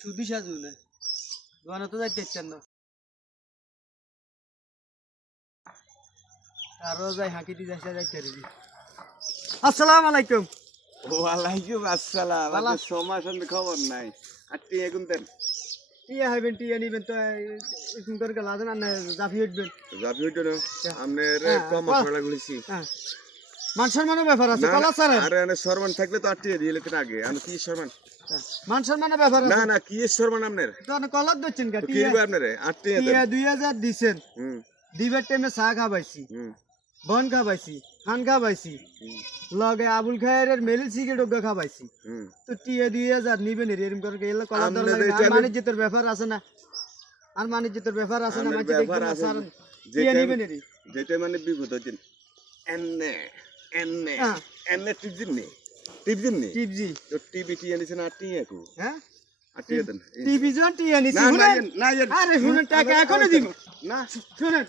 সুদি সাজু না দোকানে তো যাইতে ইচ্ছেন না আরো যাই হাঁকি দি যাইতে রেডি আসসালামু আলাইকুম ওয়ালাইকুম আসসালাম ভালো আজকে সমাসন খবর নাই আর টিয়া গুনতেন টিয়া হইবেন টিয়া নিবেন তো এরকম করে গেলা না জাফি উঠবেন যাবি হইতো না আমনের হ্যাঁ, কম মশলা গুলিছি হ্যাঁ মান সম্মানের ব্যাপার আছে কলা স্যার আরে আনে শর্মান থাকলে তো আর টিয়া দিয়ে লেতেন আগে আমি কি শর্মান মান সম্মানের ব্যাপার না আছে না কি শর্মান আমনের তো কলার দিচ্ছেন কা তো কি টিয়া দিবে আপনারে আর টিয়া দেন টিয়া 2000 দিছেন হুম দিবের টাইমে চা খাবাইছি হুম বন খাবাইছি খান খাবাইছি হুম, লগে আবুল খায়ের মেলি সিগারেট খাবাইছি হুম তো টিয়া 2000 নিবেন এরকম করে গেলে কলার আমনে দর লাগে এটা আর বাণিজ্যের ব্যাপার আছে না আর বাণিজ্যের ব্যাপার আছে না আমনের মাঝে ব্যাপার দেখবেন আছে স্যার টিয়া যেটা নিবেন এরি যেটা মানে বিপদ হইতেন এন্নে এন্নে হ্যাঁ। এন্নে টিপজিন নি টিপজিন নি টিপজি তো টিভি টিয়া নিছেন আর টিয়া কো হ্যাঁ আর টিয়া দেন টিভি জন টিয়া নিছি না না শুনেন না আরে শুনেন টাকা এখনই দিব না শুনেন